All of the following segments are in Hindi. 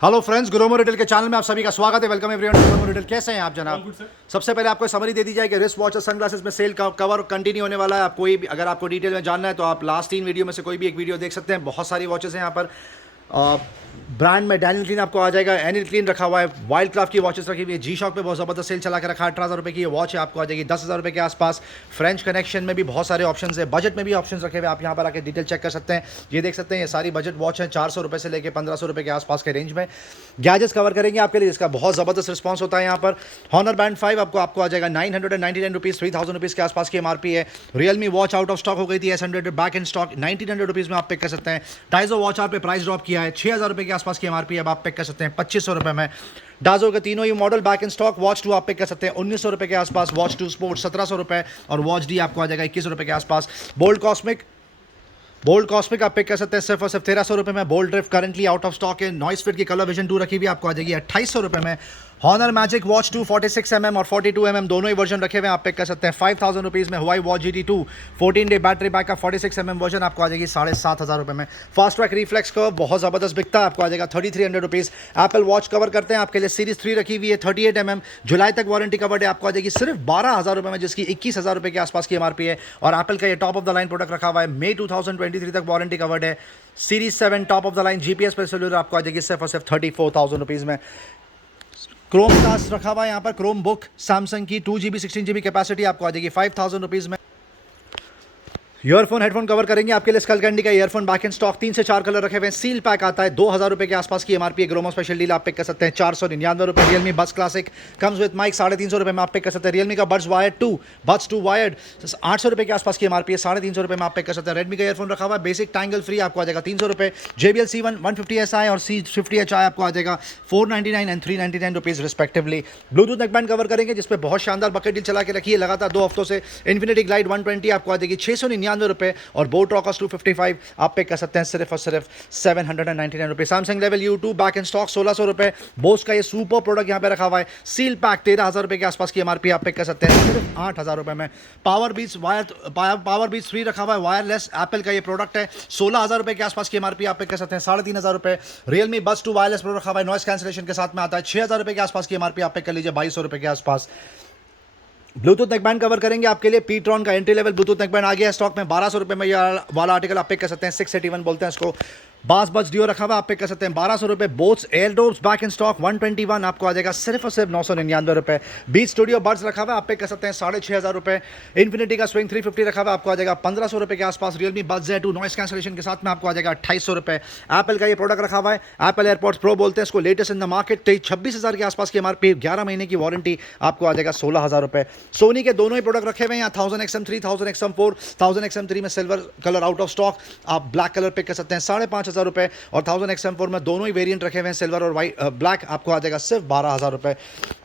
हेलो फ्रेंड्स, ग्रोमो रिटेल के चैनल में आप सभी का स्वागत है। Welcome everyone to Gromo retail. कैसे हैं आप जनाब? सबसे पहले आपको समरी दे दी जाए कि रिस्ट वॉच और सनग्लासेस में सेल का कवर कंटिन्यू होने वाला है। आप कोई भी अगर आपको डिटेल में जानना है तो आप लास्ट 3 वीडियो में से कोई भी एक वीडियो देख सकते हैं। बहुत सारी वॉचेस हैं यहाँ पर। ब्रांड में डैनियल क्लीन आपको आ जाएगा, एनिल क्लीन रखा हुआ है, वाइल्ड क्राफ्ट की वॉचेस रखी हुई है। जी शॉक पे बहुत ज़बरदस्त सेल चला के रखा है। 18,000 रुपये की ये वॉच है, आपको आ जाएगी 10,000 रुपये के आसपास। फ्रेंच कनेक्शन में भी बहुत सारे ऑप्शन है, बजट में भी ऑप्शन रखे हुए। आप यहाँ पर आके डिटेल चेक कर सकते हैं। ये देख सकते हैं, ये सारी बजट वॉच है, 400 रुपये से लेकर 1500 रुपये के आसपास के रेंज में। गैजेट्स कवर करेंगे आपके लिए, जिसका बहुत ज़बरदस्त रिस्पॉन्स होता है यहाँ पर। हॉनर बैंड 5 आपको आ जाएगा 999 रुपीज़, 3000 रुपीज़ के आसपास की एमआरपी है। Realme watch out of stock हो गई थी, S100 back in stock 1900 rupees में आप पिक कर सकते हैं। टाइजो वॉच आप पे प्राइस ड्रॉप किया है, 6000 रुपये के आसपास की एमआरपी अब आप पिक कर सकते हैं 2500 रुपये में। डाजो के तीनों ही model back in stock. Watch 2 आप पिक कर सकते हैं 1900 रुपये के आसपास, वॉच 2 स्पोर्ट 1700 रुपये, और वॉच डी आपको आ जाएगा 2100 रुपये के आसपास। बोल्ड कॉस्मिक आप पिक कर सकते हैं सिर्फ और सिर्फ 1300 रुपये में। Bold drift currently out of stock है। नॉइस फिट की कलर विजन 2 रखी हुई आपको आ जाएगी 2800 रुपये में। हॉनर मैजिक वॉच 2 46mm और 42mm दोनों ही वर्जन रखे हुए हैं, आप पिक कर सकते हैं 5000 रुपीज़ में। Huawei watch GT2 14 day battery back का 46mm वर्जन आपको आ जाएगी 7500 रुपये में। फास्ट ट्रैक रिफ्लेक्स कर्व बहुत ज़बरदस्त बिकता है, आपको आ जाएगा 3300 रुपीज़। एप्पल वॉच कवर करते हैं आपके लिए, सीरीज 3 रखी हुई है 38mm, जुलाई तक वारंटी कवर्ड है, आपको आ जाएगी सिर्फ 12000 रुपये में, जिसकी 21000 रुपये के आसपास की एमआरपी है। और एप्पल का ये top of the line product रखा हुआ है, मई 2023 तक वारंटी कवर्ड है। Series 7 top of the line GPS पर सेल्यूलर आपको आ जाएगी सिर्फ और सिर्फ 34,000 रुपीज़ में। क्रोम कास्ट रखा हुआ है यहाँ पर, क्रोम बुक सैमसंग की 2GB 16GB कैपेसिटी आपको आ जाएगी 5000 रुपीज़ में। ईयरफोन हेडफोन कवर करेंगे आपके लिए, स्कल कैंडी का ईयरफोन बैक इन स्टॉक 3 से 4 कलर रखे हुए हैं। सील पैक आता है 2000 रुपये के आसपास की एमआरपी है। ग्रोमो स्पेशल डील आप पिक कर सकते हैं 499 रुपये। Realme buds classic comes with mic 350 रुपये में आप पिक कर सकते हैं। रियलमी का बड्स टू वायर्ड 800 रुपये के आसपास की एमआरपी है, 350 रुपये में आप पिक कर सकते हैं। रेडमी का ईयरफोन रखा हुआ है बेसिक टैंगल फ्री, आपको आ जाएगा 300 रुपये। JBL C1 150SI और C50HI आपको आ जाएगा 499 and 399 rupees respectively. Bluetooth neckband cover करेंगे, जिसपे बहुत शानदार बकेट डील चला के रखी है लगातार 2 हफ्तों से। इन्फिनिटी ग्लाइड 120 आपको आ जाएगी 699 रुपये, और बोट रॉकर्स 255 आप पे कर सकते हैं सिर्फ और सिर्फ 799 रुपये। Samsung level U2 back in stock 1600 रुपये। बोस का ये सुपर प्रोडक्ट यहाँ पे रखा हुआ है, सील पैक 13000 रुपये के आसपास की एमआरपी आप पे कर सकते हैं सिर्फ 8000 रुपये में। पावर बीट्स 3 रखा हुआ है, वायरलेस एप्पल का ये प्रोडक्ट है, 16000 रुपये के आसपास की एमआरपी आप पे कर सकते हैं 3500 रुपये। रियलमी बड्स 2 वायरलेस प्रो रखा हुआ है, नॉइस कैंसिलेशन के साथ में आता है 6000 रुपये के आसपास की एमआरपी आप पे कर लीजिए 2200 रुपये के आसपास। ब्लूटूथ नेकबैंड कवर करेंगे आपके लिए, पीट्रॉन का एंट्री लेवल ब्लूटूथ नेकबैंड आ गया है स्टॉक में 1200 रुपये में। ये वाला आर्टिकल आप पिक कर सकते हैं, 681 बोलते हैं इसको। बास बड्स डियो रखा हुआ आप पिक कर सकते हैं 1200 रुपये। बोट्स एयरडोर्स बैक इन स्टॉक 121 आपको आ जाएगा सिर्फ और सिर्फ 999 रुपये। बीच स्टूडियो बड्स रखा हुआ आप पिक कर सकते हैं 6500 रुपये। इन्फिनिटी का स्विंग 350 रखा हुआ आपको आ जाएगा 1500 रुपये के आसपास। Realme buds Z2 noise cancellation के साथ में आपको आ जाएगा 2800 रुपये। एप्पल का ये प्रोडक्ट रखा हुआ है, एप्पल एयरपॉड्स प्रो बोलते हैं इसको, लेटेस्ट इन द मार्केट 26,000 के आसपास की एमआरपी, 11 महीने की वारंटी आपको आ जाएगा 16,000 रुपये। सोनी के दोनों ही प्रोडक्ट रखे हुए हैं यहाँ, 1000XM3 1000XM4। 1000XM3 में silver colour out of stock, आप ब्लैक कलर पिक कर सकते हैं 5500 रुपये, और 1000XM4 में दोनों ही वेरिएंट रखे हुए हैं, सिल्वर और वाइट ब्लैक आपको आ जाएगा सिर्फ 12000 रुपये।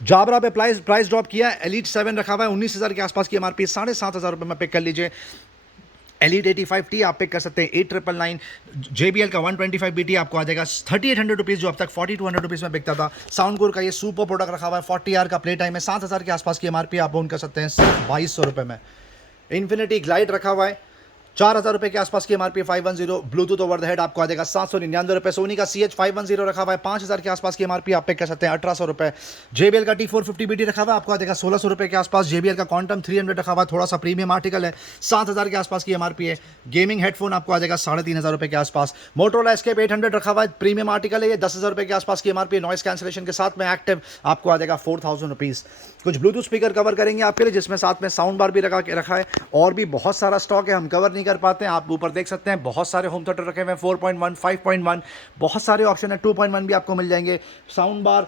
जाबरा पे प्राइस ड्रॉप किया है, एलीट 7 रखा हुआ है 19000 के आसपास की एमआरपी, 7500 रुपये में पिक कर लीजिए। एलीट 85T आप पिक कर सकते हैं 8999। JBL का 125BT आपको आ जाएगा 3800 रुपीज़, जो अब तक 4200 रुपीज़ में बिकता था। साउंडकोर का ये सुपर प्रोडक्ट रखा हुआ है, 40R का प्ले टाइम है, 7000 के आसपास की एमआरपी आप ओन कर सकते हैं सिर्फ 2200 रुपये में। इन्फिनिटी ग्लाइड रखा हुआ है 4000 रुपये के आसपास की MRP 510, Bluetooth over the head आपको आ जाएगा 799 रुपये। सोनी का CH510 रखा हुआ है 5000 के आसपास की एमआरपी आप पे कर सकते हैं 1800 रुपये। JBL का T450BT रखा हुआ है आपको आ जाएगा 1600 रुपये के आसपास। JBL का क्वांटम 300 रखा हुआ है, थोड़ा सा प्रीमियम आर्टिकल है, 7000 के आसपास की एमआरपी है। गेमिंग हेडफोन आपको आ जाएगा 3500 रुपये के आसपास। मोटोरोला एस्केप 800 रखा हुआ है, प्रीमियम आर्टिकल है, ये 10,000 रुपये के आसपास की एमआरपी, नॉइस कैंसिलेशन के साथ में एक्टिव आपको आ जाएगा 4000 रुपीज़। कुछ ब्लूटूथ स्पीकर कवर करेंगे आपके लिए, जिसमें साथ में साउंड बार भी रखा है, और भी बहुत सारा स्टॉक है, हम कवर नहीं कर पाते हैं। आप ऊपर देख सकते हैं बहुत सारे होम थिएटर रखे हुए हैं, 4.1 5.1 बहुत सारे ऑप्शन है, 2.1 भी आपको मिल जाएंगे। साउंड बार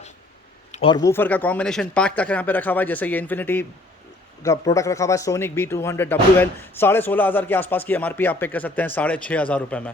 और वूफर का कॉम्बिनेशन पैक तक यहाँ पे रखा हुआ है, जैसे ये इन्फिनिटी का प्रोडक्ट रखा हुआ है सोनिक B200 WL, 16,500 के आसपास की एमआरपी आप पे कर सकते हैं 6500 रुपये में।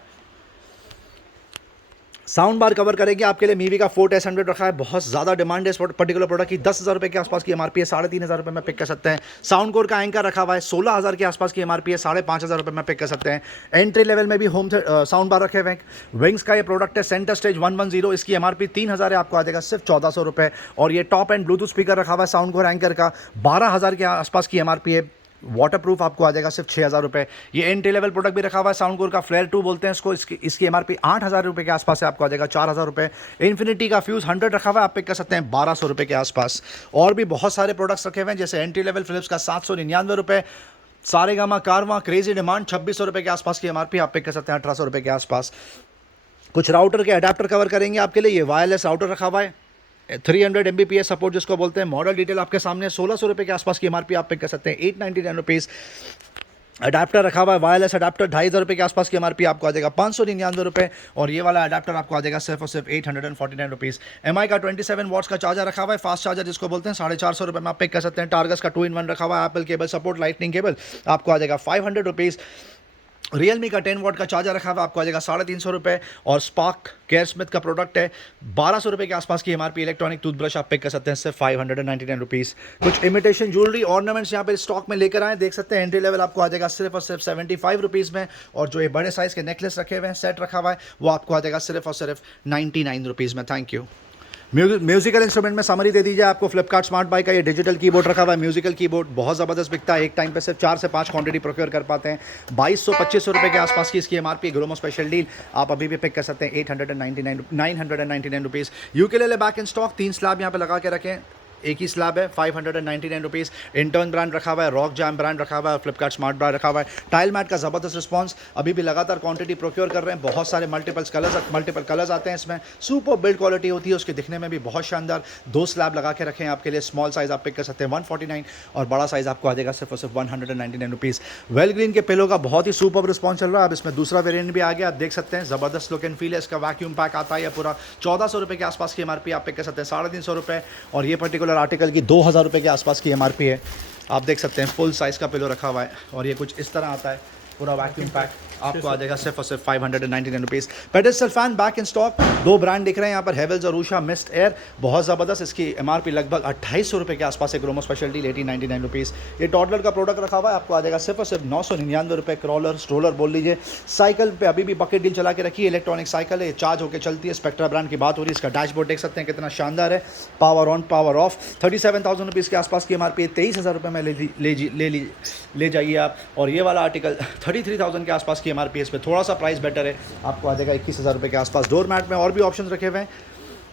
साउंड बार कवर करेंगे आपके लिए, मीवी का फोर्ट S100 रखा है, बहुत ज़्यादा डिमांड है इस पर्टिकुलर प्रोडक्ट की, 10,000 रुपये के आसपास की एमआरपी है, 3500 रुपये में पिक कर सकते हैं। साउंड कोर का एंकर रखा हुआ है 16,000 के आसपास की एमआरपी है, 5500 रुपये में पिक कर सकते हैं। एंट्री लेवल में भी होम साउंड बार रखे हुए हैं। विंग्स का ये प्रोडक्ट है सेंटर स्टेज 110, इसकी एमआरपी 3000 है, आपको आ जाएगा सिर्फ 1400 रुपये। और ये टॉप एंड ब्लूटूथ स्पीकर रखा हुआ है साउंड कोर एंकर का, 12,000 के आसपास की एमआरपी है, वाटर प्रूफ आपको आ जाएगा सिर्फ 6,000 रुपये। ये एंट्री लेवल प्रोडक्ट भी रखा हुआ है, साउंडकोर का फ्लेयर 2 बोलते हैं इसको। इसकी एमआरपी 8,000 रुपये के आसपास है, आपको आ जाएगा 4,000 रुपये। इन्फिनिटी का फ्यूज़ 100 रखा हुआ है, आप पिक कर सकते हैं 1,200 रुपये के आसपास। और भी बहुत सारे प्रोडक्ट्स रखे हुए हैं, जैसे एंट्री लेवल फिलिप्स का 799 रुपये, सारेगामा कारवा क्रेजी डिमांड 2600 रुपये के आसपास की एमआरपी, आप पिक कर सकते हैं 1800 रुपये के आसपास। कुछ राउटर के अडेप्टर कवर करेंगे आपके लिए। ये वायरलेस राउटर रखा हुआ है, 300 Mbps सपोर्ट जिसको बोलते हैं। मॉडल डिटेल आपके सामने, 1600 रुपये के आसपास की एमआरपी, आप पिक कर सकते हैं 899 रुपीज़। अडेप्टर रखा हुआ है, वायरलेस अडेप्टर 2,500 रुपये के आसपास की एमआरपी, आपको आ जाएगा 599 रुपये। और ये वाला अडेप्टर आपको आ जाएगा सिर्फ और सिर्फ 849 रुपीज़। एमआई का 27 वॉट्स का चार्जर रखा हुआ है, फास्ट चार्जर जिसको बोलते हैं, 450 रुपये में आप पिक कर सकते हैं। टारगस का 2-in-1 रखा हुआ है, Apple cable support, lightning cable, आपको आ जाएगा 500 रुपीज़। रियलमी का 10 वॉट का चार्जर रखा हुआ, आपको आ जाएगा 350 रुपये। और स्पार्क केयर स्मिथ का प्रोडक्ट है, 1200 रुपये के आसपास की एमआरपी। इलेक्ट्रॉनिक टूथब्रश आप पिक कर सकते हैं सिर्फ 599 रुपीज़। कुछ इमिटेशन ज्वेलरी ऑर्नामेंट्स यहाँ पे स्टॉक में लेकर आए, देख सकते हैं। एंट्री लेवल आपको आ जाएगा सिर्फ और सिर्फ 75 रुपीज़ में। और जो ये बड़े साइज़ के नेकलेस रखे हुए हैं, सेट रखा हुआ है, वो आपको आ जाएगा सिर्फ और सिर्फ 99 रुपीज़ में। Thank you. म्यूजिकल इंस्ट्रूमेंट में समरी दे दीजिए आपको। फ्लिपकार्ट स्मार्ट बाई का ये डिजिटल कीबोर्ड रखा हुआ है, म्यूजिकल कीबोर्ड बहुत ज़बरदस्त बिकता है। एक टाइम पे सिर्फ 4 से 5 क्वांटिटी प्रोक्योर कर पाते हैं। 2200-2500 रुपये के आसपास की इसकी एमआरपी। ग्रोमो स्पेशल डील आप अभी भी पिक कर सकते हैं 999 rupees. Ukulele back in stock, 3 slab यहाँ पे लगा के रखें, एक ही स्लैब है, 599 रुपीज़। इंटर्न ब्रांड रखा हुआ है, रॉक जैम ब्रांड रखा हुआ है, फ्लिपकार्ट स्मार्ट ब्रांड रखा हुआ है। टाइल मैट का ज़बरदस्त रिस्पांस, अभी भी लगातार क्वांटिटी प्रोक्योर कर रहे हैं। बहुत सारे मल्टीपल कलर्स आते हैं इसमें। सुपर बिल्ड क्वालिटी होती है उसके, दिखने में भी बहुत शानदार। 2 स्लैब लगा के रखें आपके लिए। स्मॉल साइज़ आप पिक कर सकते हैं 149 और बड़ा साइज़ आपको आ जाएगा सिर्फ और सिर्फ 199 रुपीज़। वेल ग्रीन के पिलो का बहुत ही सुपर रिस्पॉन्स चल रहा है। अब इसमें दूसरा वेरिएंट भी आ गया, आप देख सकते हैं। ज़बरदस्त लुक एंड फील है इसका। वैक्यूम पैक आता है पूरा, 1400 रुपये के आसपास की एमआरपी, आप पिक कर सकते हैं 350 रुपये। और ये पर्टिकुलर आर्टिकल की 2,000 रुपये के आसपास की एमआरपी है। आप देख सकते हैं फुल साइज़ का पिलो रखा हुआ है। और ये कुछ इस तरह आता है पूरा वैक्यूम पैक, आपको आ जाएगा सिर्फ और सिर्फ 599 rupees. Pedestal fan back in stock, 2 brand दिख रहे हैं यहाँ पर, हेवल्स और उषा मिस्ट एयर, बहुत ज़बरदस्त। इसकी एमआरपी लगभग 2,800 रुपये के आसपास है। Gromo special deal 899 rupees. ये टॉडलर का प्रोडक्ट रखा हुआ है, आपको आ जाएगा सिर्फ और सिर्फ 999 रुपये। क्रॉलर स्ट्रोलर बोल लीजिए। साइकिल पे अभी भी बकेट डील चला के रखी है, इलेक्ट्रॉनिक साइकिल है, चार्ज होकर चलती है। स्पेक्ट्रा ब्रांड की बात हो रही है। इसका डैशबोर्ड देख सकते हैं कितना शानदार है, power on power of. 37,000 rupees के आसपास की एमआरपी है, 23,000 रुपये में ले जाइए आप। और ये वाला आर्टिकल 33,000 के आसपास की एमआरपी है। इस पर थोड़ा सा प्राइस बेटर है, आपको आ जाएगा 21,000 रुपये के आसपास। डोर मैट में और भी ऑप्शन रखे हुए हैं,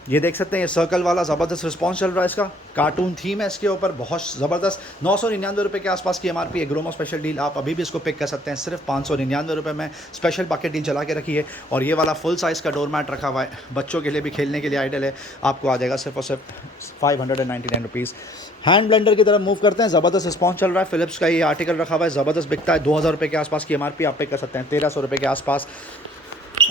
ये देख सकते हैं। ये सर्कल वाला ज़बरदस्त रिस्पांस चल रहा है इसका, कार्टून थीम है इसके ऊपर, बहुत ज़बरदस्त। 999 रुपये के आसपास की एमआरपी है। ग्रोमो स्पेशल डील आप अभी भी इसको पिक कर सकते हैं सिर्फ 599 रुपये में। स्पेशल बकेट डील चला के रखी है। और ये वाला फुल साइज़ का डोर मैट रखा हुआ है, बच्चों के लिए भी खेलने के लिए आइडल है, आपको आ जाएगा सिर्फ और सिर्फ 599 रुपीज़। हैंड ब्लेंडर की तरफ मूव करते हैं, ज़बरदस्त रिस्पांस चल रहा है। फिलिप्स का ये आर्टिकल रखा हुआ है, ज़बरदस्त बिकता है। 2,000 रुपये के आसपास की एमआरपी, आप पिक कर सकते हैं 1,300 रुपये के आसपास।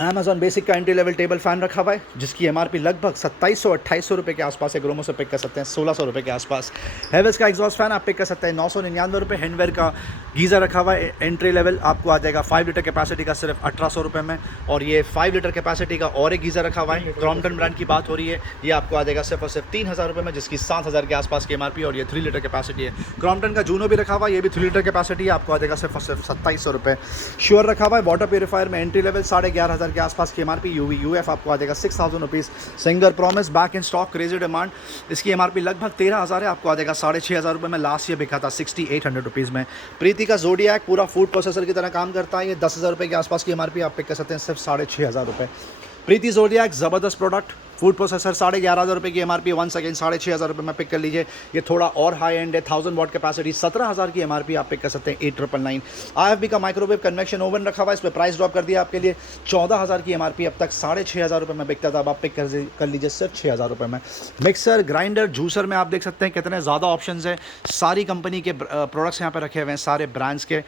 अमेजॉन बेसिक का एंट्री लेवल टेबल फैन रखा हुआ है, जिसकी एमआरपी लगभग 2700-2800 रुपये के आसपास है। ग्रोमो से पिक कर सकते हैं 1600 रुपये के आसपास। हेवल्स का एग्जॉस्ट फैन आप पिक कर सकते हैं 999 रुपये। हैंडवेयर का गीज़र रखा हुआ है, एंट्री लेवल आपको आ जाएगा 5 लीटर कैपेसिटी का सिर्फ 1800 रुपये में। और ये 5 लीटर कैपेसिटी का और एक गीज़र रखा हुआ है, क्रॉम्पटन ब्रांड की बात हो रही है, ये आपको आ जाएगा सिर्फ और सिर्फ 3,000 रुपये में, जिसकी 7,000 के आसपास की एमआरपी। और ये 3 लीटर कैपेसिटी है। क्रॉम्पटन का जूनो भी रखा हुआ है, ये भी 3 लीटर कैपेसिटी है, आपको आ जाएगा सिर्फ और सिर्फ 2700 रुपये। श्योर रखा हुआ है वाटर प्योरीफायर में, एंट्री लेवल 11,500 के आसपास की एमआरपी। UF आपको आ जाएगा 6,000 rupees. Singer promise back in stock, crazy demand, इसकी एमआरपी लगभग 13,000 है, आपको आ जाएगा 6,500 रुपये में। लास्ट ईयर बिका था 6,800 रुपीज़ में। प्रीति का ज़ोडिएक पूरा फूड प्रोसेसर की तरह काम करता है, ये 10,000 रुपये के आसपास की एमआरपी, आप पिक कर सकते हैं सिर्फ 6,500 रुपये। प्रीति ज़ोडिएक ज़बरदस्त प्रोडक्ट, फूड प्रोसेसर 11,500 रुपये की एमआरपी। वंस अगेन 6,500 रुपये में पिक कर लीजिए। ये थोड़ा और हाई एंड है, 1000 वाट कैपेसिटी, 17,000 की एमआरपी, आप पिक कर सकते हैं 8,999। IFB का माइक्रोवेव कन्वेक्शन ओवन रखा हुआ है, इस पर प्राइस ड्रॉप कर दिया आपके लिए। 14,000 की एमआरपी, अब तक 6,500 रुपये में बिकता था, अब आप पिक कर लीजिए सिर्फ 6,000 रुपये में। मिक्सर, ग्राइंडर, जूसर में आप देख सकते हैं कितने ज़्यादा ऑप्शन है। सारी कंपनी के प्रोडक्ट्स यहाँ पर रखे हुए हैं, सारे ब्रांड्स के।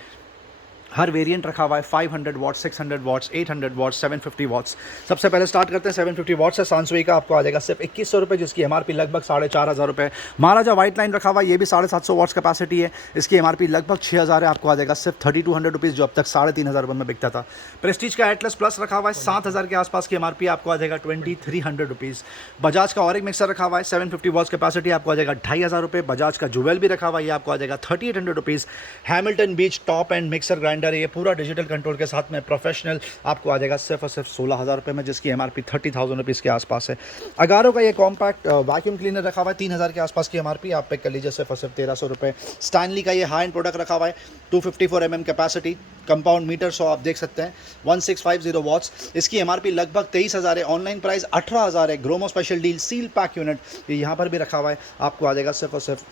हर वेरिएंट रखा हुआ है, 500 वाट्स, 600 वाट्स, 800 वाट्स, 750 वाट्स। सबसे पहले स्टार्ट करते हैं 750 वाट्स से। सांसुई का आपको आ जाएगा सिर्फ 2100 रुपये, जिसकी एमआरपी लगभग 4,500 रुपये। महाराजा व्हाइट लाइन रखा हुआ है, ये भी 750 वाट्स कैपेसिटी है, इसकी एमआरपी लगभग 6,000 है, आपको आ जाएगा सिर्फ 3,200 रुपीज़, जो अब तक 3,500 रुपये में बिकता था। प्रेस्टीज का एटलस प्लस रखा हुआ है, 7,000 के आसपास की एमआरपी, आपको आ जाएगा 2,300 रुपीज़। बजाज का और एक मिक्सर रखा हुआ है, 750 वाट्स कैपेसिटी, आपको आ जाएगा 2,500 रुपये। बजाज का जुवेल भी रखा हुआ है, ये आपको आ जाएगा 3,800 rupees. Hamilton beach top and mixer grinder grinder है, ये पूरा डिजिटल कंट्रोल के साथ में प्रोफेशनल, आपको आ जाएगा सिर्फ और सिर्फ 16,000 रुपये में, जिसकी MRP 30,000 रुपीज़ के आसपास है। अगारो का ये कॉम्पैक्ट वैक्यूम क्लीनर रखा हुआ है, 3,000 के आसपास की MRP, आप पिक कर लीजिए सिर्फ और सिर्फ 1,300 रुपये। स्टैनली का ये हाई एंड प्रोडक्ट रखा हुआ है, 254 mm कैपेसिटी, कंपाउंड मीटर 100 आप देख सकते हैं, 1650 वॉट्स, इसकी MRP लगभग 23,000 है, ऑनलाइन प्राइस 18,000 है। Gromo special deal seal pack unit ये यहाँ पर भी रखा हुआ है, आपको आ जाएगा सिर्फ और सिर्फ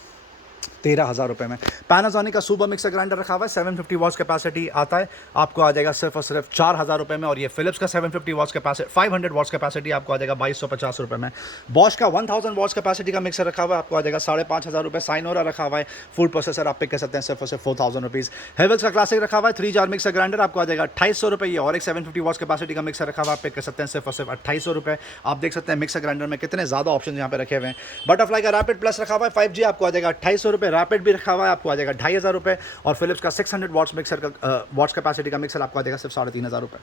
13,000 रुपये में। पैनासोनिक का सुपर मिक्सर ग्राइंडर रखा हुआ है, 750 वॉट्स कैपेसिटी आता है, आपको आ जाएगा सिर्फ और सिर्फ 4,000 रुपये में। और ये फिलिप्स का 750 वॉट्स कैपेसिटी, 500 वॉट्स कैपेसिटी, आपको आ जाएगा 2,250 रुपये में। बॉश का 1000 वॉट्स कैपेसिटी का मिक्सर रखा हुआ है, आपको आ जाएगा 5,500 रुपये। साइनोरा रखा हुआ है, फूड प्रोसेसर आप पिक कर सकते हैं सिर्फ और सिर्फ 4,000 रुपीज़। हेवल्स का क्लासिक रखा हुआ है, 3 जार मिक्सर ग्राइंडर, आपको आ जाएगा 2,800 रुपये। ये और एक 750 वॉट्स कैपेसिटी का मिक्सर रखा हुआ है, आप पिक कर सकते हैं सिर्फ और सिर्फ 2,800 रुपये। आप देख सकते हैं मिक्सर ग्राइंडर में कितने ज़्यादा ऑप्शन यहाँ पे रखे हुए हैं। बटरफ्लाई का रैपिड प्लस रखा हुआ है 5G, आपको आ जाएगा 2,800 रुपये। रैपिड भी रखा हुआ है, आपको आ जाएगा 2,500 रुपये। और फिलिप्स का 600 वॉट्स मिक्सर का वॉट्स कैपेसिटी का मिक्सर आपको आ जाएगा सिर्फ 3,500 रुपये।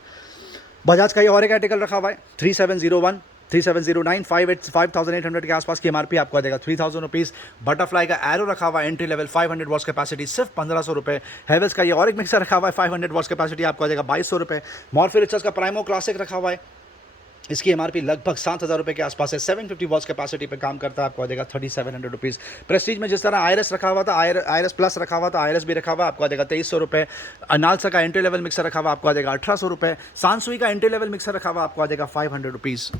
बजाज का ये और एक आर्टिकल रखा हुआ है, 3701, 3709, 5,800 के आसपास की MRP, आपको आ जाएगा 3,000 रुपीज़। बटरफ्लाई का एरो रखा हुआ है, एंट्री लेवल, 500 वॉट्स कैपेसिटी, सिर्फ 1,500 रुपये। हेवल्स का ये और एक मिक्सर रखा हुआ है, 500 वॉट्स कैपेसिटी, आपको आ जाएगा 2,200 रुपये। मॉर्फी रिचर्स का प्राइमो क्लासिक रखा हुआ है, इसकी MRP लगभग 7,000 रुपये के आसपास है, 750 वॉट्स कैपेसिटी पे काम करता है, आपको आ जाएगा 3,700 रुपीज़। प्रेस्टीज में जिस तरह आयरस रखा हुआ था, आयरस प्लस रखा हुआ था, आयरस भी रखा हुआ, आपको आ जाएगा 2,300 रुपये। अनालसा का एंट्री लेवल मिक्सर रखा हुआ, आपको आ जाएगा 1,800 रुपये। सांसुई का एंट्री लेवल मिक्सर रखा हुआ, आपको आ जाएगा 500 रुपीज़।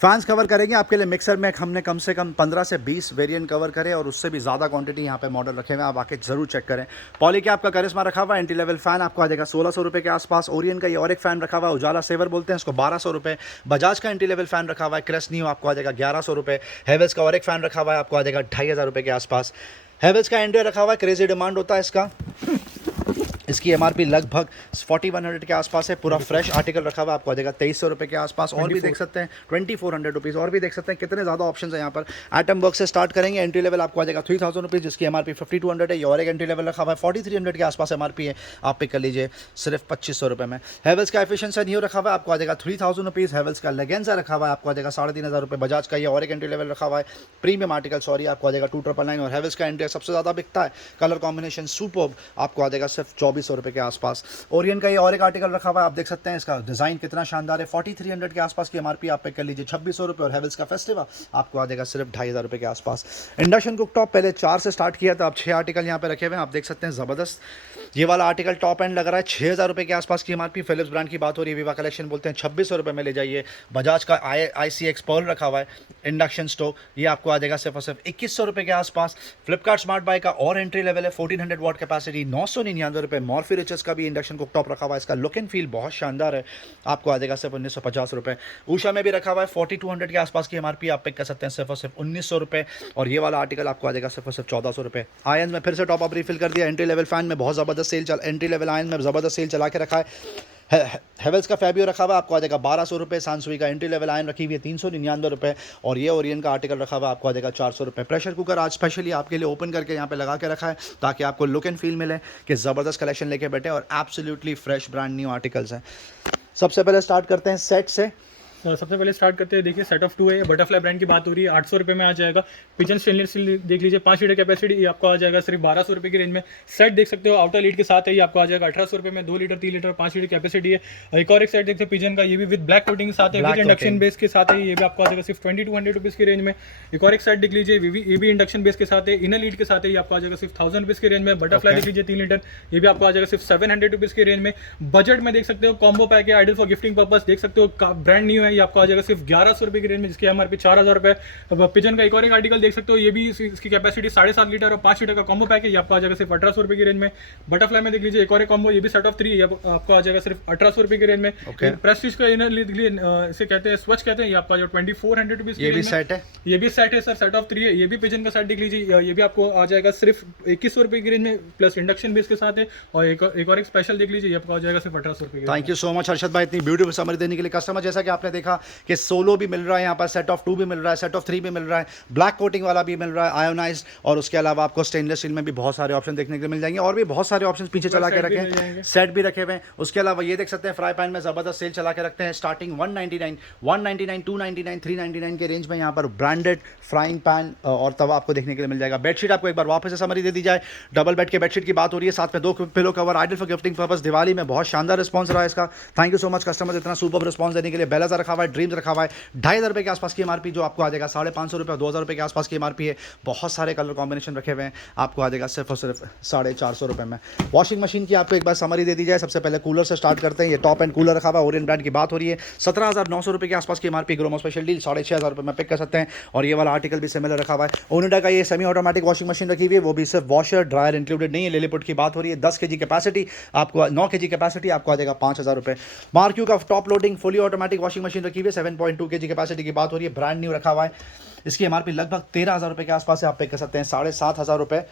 फैंस कवर करेंगे आपके लिए मिक्सर में, हमने कम से कम 15 से 20 वेरिएंट कवर करे और उससे भी ज़्यादा क्वांटिटी यहाँ पे मॉडल रखे हुए हैं, आप आके जरूर चेक करें। पॉली के आपका करिश्मा रखा हुआ है, एंट्री लेवल फैन, आपको आ जाएगा 1,600 रुपये के आसपास। ओरियन का ये और एक फैन रखा हुआ है, उजाला सेवर बोलते हैं इसको, 1,200 रुपये। बजाज का एंट्री लेवल फैन रखा हुआ है, क्रेस्ट न्यू, आपको आ जाएगा 1,100 रुपये। हेवल्स का और एक फैन रखा हुआ है, आपको आ जाएगा 2,500 रुपये के आसपास। हेवल्स का एंड्रिया रखा हुआ है, क्रेजी डिमांड होता है इसका, इसकी MRP लगभग 4,100 के आसपास है। पूरा फ्रेश आर्टिकल रखा हुआ है, आपको आ जाएगा 2,300 रुपये के आसपास। और भी देख सकते हैं 2,400 रुपीज़, और भी देख सकते हैं कितने ज़्यादा ऑप्शन है यहाँ पर। एटम वर्क से स्टार्ट करेंगे, एंट्री लेवल आपको आ जाएगा 3,000 रुपीज़, जिसकी MRP 5,200 है। ये और एक एंट्री लेवल रखा हुआ है, 4,300 के आसपास MRP है, आप पिक कर लीजिए सिर्फ 2,500 रुपये में। हेवल्स का एफिशिएंसी न्यू रखा हुआ है, आपको आ जाएगा 3,000 रुपीज़। हेवल्स का लेगेंजा रखा हुआ है, आपको आ जाएगा 3,500 रुपये। बजाज का ये और एक एंट्री लेवल रखा हुआ है, प्रीमियम आर्टिकल सॉरी, आपको आ जाएगा 2,999। और हेवल्स का एंट्री सबसे ज़्यादा बिकता है, कलर कॉम्बिनेशन सुपर्ब, आपको आ जाएगा सिर्फ 2,400 रुपये के आसपास। ओरियन का ये और एक आर्टिकल रखा हुआ है, आप देख सकते हैं इसका डिजाइन कितना शानदार है, 4,300 के आसपास की MRP, आप पे कर लीजिए 2,600 रुपये। और हेवल्स का फेस्टिवल आपको आ जाएगा सिर्फ 2,500 रुपये के आसपास। इंडक्शन कुकटॉप पहले 4 से स्टार्ट किया था, अब 6 आर्टिकल यहाँ पे रखे हुए हैं, आप देख सकते हैं ज़बरदस्त। ये वाला आर्टिकल टॉप एंड लग रहा है, 6,000 रुपये के आसपास की MRP। फिलिप्स ब्रांड की बात हो रही है, विवा कलेक्शन बोलते हैं, 2,600 रुपये में ले जाइए। बजाज का ICX पर्ल रखा हुआ है, इंडक्शन स्टोव, ये आपको आ जाएगा सिर्फ और सिर्फ 2,100 रुपये के आसपास। फ्लिपकार्ट स्मार्ट बाय का और एंट्री लेवल है, 1,400 वॉट कैपेसिटी, 999 रुपये। मॉर्फी रिचर्स का भी इंडक्शन कुकटॉप रखा हुआ है, इसका लुक एंड फील बहुत शानदार है, आपको आ जाएगा सिर्फ 1,950 रुपये। ऊषा में भी रखा हुआ है, 4,200 के आसपास की MRP, आप पिक कर सकते हैं सिर्फ और सिर्फ 1,900 रुपये। और ये वाला आर्टिकल आपको आ जाएगा सिर्फ और सिर्फ 1,400 रुपये। आयन में फिर से टॉप अप रिफिल कर दिया, एंट्री लेवल फैन में बहुत ज़बरदस्त सेल एंट्री लेवल आयन में ज़बरदस्त सेल चला के रखा है। हेवल्स का फैबियो रखा हुआ है, आपको आ जाएगा 1,200 रुपये। सांसुई का एंट्री लेवल आयन रखी हुई है 399 रुपये। और ये ओरियन का आर्टिकल रखा हुआ है, आपको आ जाएगा 400 रुपये। प्रेशर कुकर आज स्पेशली आपके लिए ओपन करके यहाँ पे लगा के रखा है, ताकि आपको लुक एंड फील मिले कि ज़बरदस्त कलेक्शन लेके बैठे और absolutely fresh brand new articles हैं। सबसे पहले स्टार्ट करते हैं सेट से। सबसे पहले स्टार्ट करते हैं, देखिए सेट ऑफ 2 है, बटरफ्लाई ब्रांड की बात हो रही है, 800 रुपये में आ जाएगा। पिजन स्टेनलेस स्टील देख लीजिए, 5 लीटर कैपेसिटी, ये आपको आ जाएगा सिर्फ 1,200 रुपये की रेंज में। सेट देख सकते हो आउटर लीड के साथ है, ये आपको आ जाएगा 1,800 रुपये में। 2 लीटर 3 लीटर 5 लीटर कैपेसिटी है। एक और एक सेट देखते हैं पिजन का, ये भी विद ब्लैक कोटिंग के साथ है, विद इंडक्शन बेस के साथ है, ये भी आपको आ जाएगा सिर्फ 2,200 रुपीज़ की रेंज में। एक और एक सेट देख लीजिए, ये भी इंडक्शन बेस के साथ है, इनर लीड के साथ है, ये आपको आ जाएगा सिर्फ 1,000 रुपीज़ की रेंज में। बटरफ्लाई देख लीजिए 3 लीटर, ये भी आपको आ जाएगा सिर्फ 700 रुपीज़ की रेंज में। बजट में देख सकते हो कॉम्बो पैक है, आइडल फॉर गिफ्टिंग पर्पस, देख सकते हो ब्रांड न्यू है, ये आपको आ जाएगा सिर्फ 1,100 रुपये की रेंज में, जिसकी MRP 4,000 रुपये। पिजन का एक और एक आर्टिकल देख सकते हो, ये भी इसकी कैपेसिटी 7.5 लीटर और 5 लीटर का कॉम्बो पैक है, ये आपको आ जाएगा सिर्फ 1,800 रुपये की रेंज में। बटरफ्लाई में देख लीजिए एक और एक कॉम्बो, ये भी सेट ऑफ 3 है, आपको आ जाएगा सिर्फ 1,800 रुपये की रेंज में। प्रेस्टीज का इनर इसे कहते हैं स्वच्छ कहते हैं, ये आपको आ जाएगा 2,400 रुपीज़ की रेंज में। ये भी सेट है सर, सेट ऑफ 3 है। ये भी पिजन का सेट देख लीजिए, ये भी आपको आ जाएगा सिर्फ 2,100 रुपये की रेंज में, प्लस इंडक्शन बेस के साथ है। और एक और एक स्पेशल देख लीजिए, ये आपको आ जाएगा सिर्फ 1,800 रुपये। Thank you so much Harshad भाई, इतनी ब्यूटीफुल समरी देने के लिए। कस्टमर जैसा कि आपने देखा कि सोलो भी मिल रहा है यहाँ पर, सेट ऑफ 2 भी मिल रहा है, सेट ऑफ 3 भी मिल रहा है, ब्लैक कोटिंग वाला भी मिल रहा है, आयोनाइज्ड, और उसके अलावा आपको स्टेनलेस स्टील में भी बहुत सारे ऑप्शन देखने को मिल जाएंगे, और भी बहुत सारे ऑप्शन पीछे चला के रखे हैं, सेट भी रखे हुए हैं। उसके अलावा ये देख सकते हैं फ्राई पैन में ज़बरदस्त सेल चला के रखते हैं, स्टार्टिंग 199, 299, 399 के रेंज में यहाँ पर ब्रांडेड फ्राइंग पैन और तवा आपको देखने के लिए मिल जाएगा। बेडशीट आपको एक बार वापस से समरी दे दी जाए, डबल बेड के बेडशीट की बात हो रही है, साथ में 2 pillow cover, ideal for gifting purpose. Diwali में बहुत शानदार रिस्पॉन्स रहा है इसका, thank you so much customers इतना सुपर रिस्पॉन्स देने के लिए। बेलाजा रखा हुआ है, ड्रीम्स रखा हुआ है, 2500 रुपये के आसपास की एमआरपी जो आपको आ जाएगा 550 रुपये, 2000 रुपये के आसपास की एमआरपी है। बहुत सारे कलर कॉम्बिनेशन रखे हुए हैं, आपको आ जाएगा सिर्फ और सिर्फ 450 रुपये में। वॉशिंग मशीन की आपको एक बार समरी दे दी जाए, सबसे पहले कूलर से स्टार्ट करते हैं। ये टॉप एंड कूलर रखा हुआ है, ओरियन ब्रांड की बात हो रही है, 17,900 रुपये के आसपास की एमआरपी, ग्रोमो स्पेशल डील 6,500 रुपये में पिक कर सकते हैं। और ये वाला आर्टिकल भी सिमिलर रखा हुआ है। ओनिडा का ये सेमी ऑटोमेटिक वॉशिंग मशीन रखी हुई है, वो भी सिर्फ वॉशर ड्रायर इंक्लूडेड नहीं है, लिलीपुट की बात हो रही है, 10 kg कैपेसिटी आपको, 9 kg कैपेसिटी आपको आ जाएगा 5,000 रुपये। मार्क्यू का top loading fully automatic washing machine रखी हुई है, 7.2 kg कैपेसिटी की बात हो रही है, ब्रांड न्यू रखा हुआ है। इसकी एमआरपी लगभग 13,000 रुपये के आसपास है, आप पे कर सकते हैं 7,500 रुपये।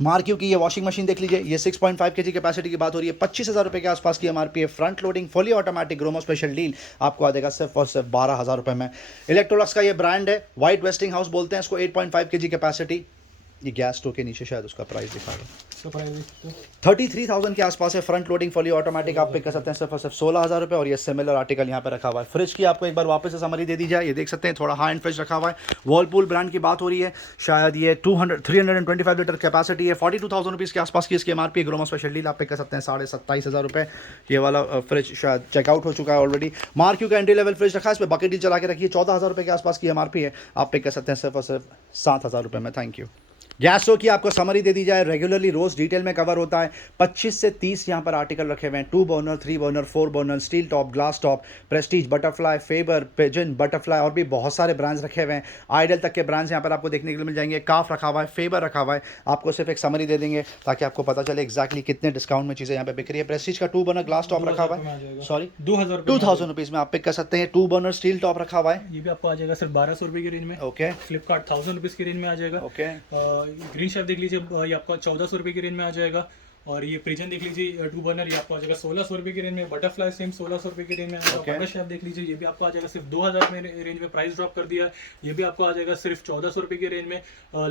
मार्क्यू की ये वॉशिंग मशीन देख लीजिए, ये 6.5 kg कैपेसिटी की बात हो रही है, 25,000 रुपये के आसपास की एमआरपी है, front loading fully automatic Gromo special deal आपको आ जाएगा सिर्फ और सिर्फ 12,000 रुपये में। इलेक्ट्रोलक्स का ये ब्रांड है, वाइट वेस्टिंग हाउस बोलते हैं इसको, 8.5 kg कैपेसिटी, ये गैस स्टोव के नीचे शायद उसका प्राइस दिखा रहा है, 33,000 के आसपास है, फ्रंट लोडिंग फुली ऑटोमेटिक आप पिक कर सकते हैं सिर्फ और सिर्फ 16,000 रुपये। और ये सिमिलर आर्टिकल यहाँ पे रखा हुआ है। फ्रिज की आपको एक बार वापस से समरी दे दी जाए, ये देख सकते हैं थोड़ा हाई एंड फ्रिज रखा हुआ है, वर्लपूल ब्रांड की बात हो रही है, शायद ये 325 लीटर कैपेसिटी है, 42,000 रुपीज़ के आसपास की इसकी एमआरपी, ग्रोमो स्पेशल डील आप पिक कर सकते हैं 27,500 रुपये। ये वाला फ्रिज शायद चेकआउट हो चुका है ऑलरेडी। मार्क्यू का एंट्री लेवल फ्रिज रखा है, इस पर बकेट डील चला के रखिए, 14,000 रुपये के आसपास की एमआरपी है, आप पिक कर सकते हैं सिर्फ और सिर्फ 7,000 रुपये में। Thank you. गैस स्टोव की आपको समरी दे दी जाए, रेगुलरली रोज डिटेल में कवर होता है, 25 से 30 यहाँ पर आर्टिकल रखे हुए हैं, 2 burner, 3 burner, 4 burner, steel top, glass top, Prestige, Butterfly, Faber, Pigeon, Butterfly, और भी बहुत सारे ब्रांड्स रखे हुए हैं, आइडल तक के ब्रांड्स यहाँ पर आपको देखने के लिए मिल जाएंगे। काफ रखा हुआ है, फेबर रखा हुआ है, आपको सिर्फ एक समरी दे देंगे ताकि आपको पता चले एक्जैक्टली कितने डिस्काउंट में चीज़ें यहाँ पे बिक रही है। प्रेस्टीज का 2 बर्नर ग्लास टॉप रखा हुआ है, सॉरी 2,000 रुपीज़ में आप पिक कर सकते हैं। 2 बर्नर स्टील टॉप रखा हुआ है, ये भी आपको आ जाएगा सिर्फ 1200 रुपये की रेंज में। ओके, फ्लिपकार्ट 1000 रुपीज़ की रेंज में आ जाएगा। ओके, ग्रीन शेफ देख लीजिए, ये आपको 1400 रुपये की रेंज में आ जाएगा। और ये प्रिजन देख लीजिए 2 बर्नर, ये आपको आ जाएगा 1600 रुपये की रेंज में। बटरफ्लाई सेम 1600 रुपये की रेंज में आ जाएगा। बटर शेफ देख लीजिए, ये भी आपको आ जाएगा सिर्फ 2000 में रेंज में, प्राइस ड्रॉप कर दिया है, ये भी आपको आ जाएगा सिर्फ 1400 रुपये की रेंज में।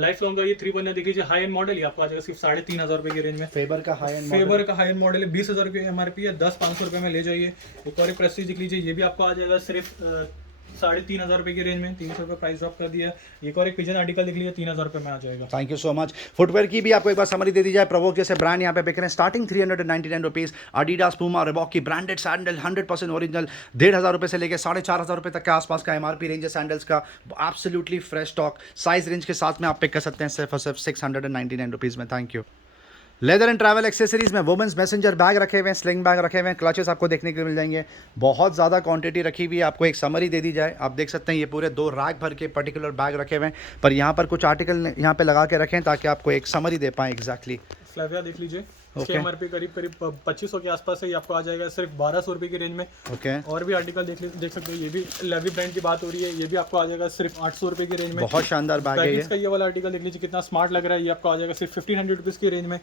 लाइफ लॉन्ग का ये 3 बर्नर देख लीजिए, हाई एंड मॉडल, ये आपको आ जाएगा सिर्फ 3,500 रुपये की रेंज में। फेबर का हाई एंड मॉडल है, 20,000 रुपये एमआरपी है, 10,500 रुपये में ले जाइए। एक और प्रेस्टीज देख लीजिए, ये भी आपको आ जाएगा सिर्फ 3,500 रुपये की रेंज में, 300 रुपये प्राइस ड्रॉप कर दिया है। एक और एक पिजन आर्टिकल देख लीजिए, 3,000 रुपये में आ जाएगा। Thank you so much. Footwear की भी आपको एक बार समरी दे दी जाए, प्रोवोक जैसे ब्रांड यहाँ पे बिक रहे हैं, starting 399 rupees. Adidas, Puma, Reebok की ब्रांडेड सैंडल 100% ओरिजिनल 1,500 रुपये से लेकर 4,500 रुपये तक के आसपास का एमआरपी रेंज है सैंडल्स का, absolutely fresh stock, size range के साथ में आप पिक कर सकते हैं सिर्फ और सिर्फ 699 रुपीज़ में। Thank you. Leather and travel accessories में वुमेंस मैसेंजर बैग रखे हुए हैं, स्लिंग बैग रखे हुए हैं, क्लचेस आपको देखने के लिए मिल जाएंगे, बहुत ज़्यादा क्वांटिटी रखी हुई है। आपको एक समरी दे दी जाए, आप देख सकते हैं ये पूरे 2 रैक भर के पर्टिकुलर बैग रखे हुए हैं, पर यहाँ पर कुछ आर्टिकल यहाँ पे लगा के रखें ताकि आपको एक समरी दे पाएँ एग्जैक्टली। फ्लेविया देख लीजिए, इसके एमआरपी करीब 2500 के आसपास है, ये आपको आ जाएगा सिर्फ 1200 रुपये की रेंज में। ओके, और भी आर्टिकल देख सकते हो, ये भी लेवी ब्रांड की बात हो रही है, ये भी आपको आ जाएगा सिर्फ 800 रुपये की रेंज में। बहुत शानदार बैग है इसका ये वाला आर्टिकल देख लीजिए, कितना स्मार्ट लग रहा है, ये आपको आ जाएगा सिर्फ 1500 रुपीज़ की रेंज में।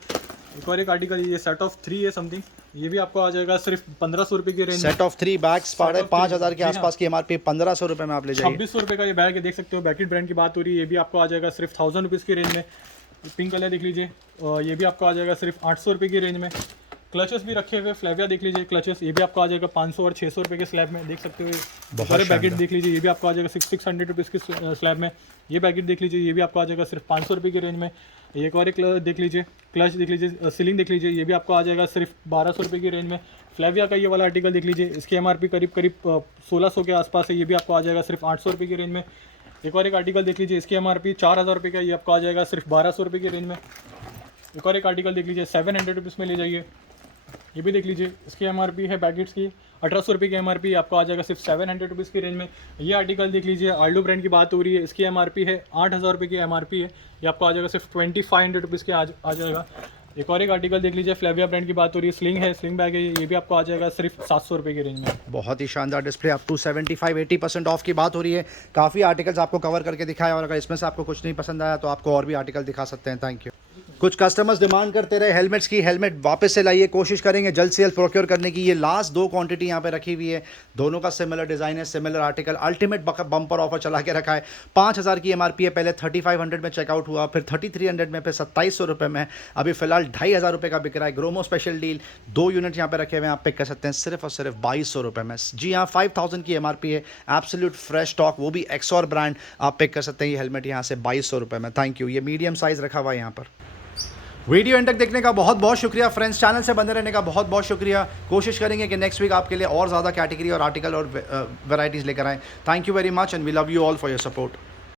एक और एक आर्टिकल, ये सेट ऑफ 3 है समथिंग, ये भी आपको आ जाएगा सिर्फ 1500 रुपये की रेंज में। सेट ऑफ 3 बैग्स 5,500 के आसपास की एमआरपी, 1500 रुपये में आप ले जाइए। 2600 रुपये का ये बैग है, देख सकते हो, बैकेट ब्रांड की बात हो रही है, ये भी आपको आ जाएगा सिर्फ 1000 रुपीज़ की रेंज में। पिंक कलर देख लीजिए, ये भी आपको आ जाएगा सिर्फ 800 रुपये की रेंज में। क्लचेस भी रखे हुए, फ्लेविया देख लीजिए क्लचेस, ये भी आपको आ जाएगा 500 और 600 रुपये के स्लैब में, देख सकते हो। सारे पैकेट देख लीजिए, ये भी आपको आ जाएगा 600 रुपीज़ की स्लैब में। ये पैकेट देख लीजिए, ये भी आपको आ जाएगा सिर्फ 500 रुपये की रेंज में। एक और एक देख लीजिए, क्लच देख लीजिए, सीलिंग देख लीजिए, ये भी आपको आ जाएगा सिर्फ 1200 रुपये की रेंज में। फ्लेविया का ये वाला आर्टिकल देख लीजिए, इसकी एमआरपी करीब 1600 के आसपास है, ये भी आपको आ जाएगा सिर्फ 800 रुपये की रेंज में। एक और एक आर्टिकल देख लीजिए, इसकी एमआरपी 4,000 रुपये का, ये आपको आ जाएगा सिर्फ 1200 रुपये की रेंज में। एक और एक आर्टिकल देख लीजिए, 700 रुपीज़ में ले जाइए, ये भी देख लीजिए, इसकी एमआरपी है पैकेट्स की 1800 रुपये की एमआरपी, आपको आ जाएगा सिर्फ 700 रुपीज़ की रेंज में। ये आर्टिकल देख लीजिए, आल्डो ब्रांड की बात हो रही है, इसकी एमआरपी है 8,000 रुपये की एमआरपी है, ये आपको आ जाएगा सिर्फ 2500 रुपीज़ के आ जाएगा। एक और एक आर्टिकल देख लीजिए, फ्लेविया ब्रांड की बात हो रही है, स्लिंग है, स्लिंग बैग है, ये भी आपको आ जाएगा सिर्फ 700 रुपये की रेंज में। बहुत ही शानदार डिस्प्ले, अप टू 75-80% ऑफ की बात हो रही है। काफ़ी आर्टिकल्स आपको कवर करके दिखाया, और अगर इसमें से आपको कुछ नहीं पसंद आया तो आपको और भी आर्टिकल दिखा सकते हैं। Thank you. कुछ कस्टमर्स डिमांड करते रहे हेलमेट्स की, हेलमेट वापस से लाइए, कोशिश करेंगे जल्द से जल्द प्रोक्योर करने की। ये लास्ट 2 क्वांटिटी यहाँ पे रखी हुई है, दोनों का सिमिलर डिज़ाइन है, similar article. Ultimate bumper offer चला के रखा है। 5000 की MRP है, पहले 3500 में चेकआउट हुआ, फिर 3300 में, फिर 2700 रुपये में, अभी फिलहाल 2500 रुपये का बिक रहा है। ग्रोमो स्पेशल डील, 2 यूनिट यहाँ पे रखे हुए हैं, आप पिक कर सकते हैं सिर्फ और सिर्फ 2200 रुपये में। जी हाँ, 5000 की MRP है, एब्सोल्यूट फ्रेश स्टॉक, वो भी एक्सॉर ब्रांड, आप पिक कर सकते हैं ये हेलमेट यहाँ से 2200 रुपये में। Thank you. ये मीडियम साइज़ रखा हुआ है यहाँ पर। वीडियो एंड तक देखने का बहुत बहुत शुक्रिया फ्रेंड्स, चैनल से बने रहने का बहुत बहुत शुक्रिया। कोशिश करेंगे कि नेक्स्ट वीक आपके लिए और ज़्यादा कैटेगरी और आर्टिकल और वैराइटीज़ लेकर आएँ। Thank you very much and we love you all for your support.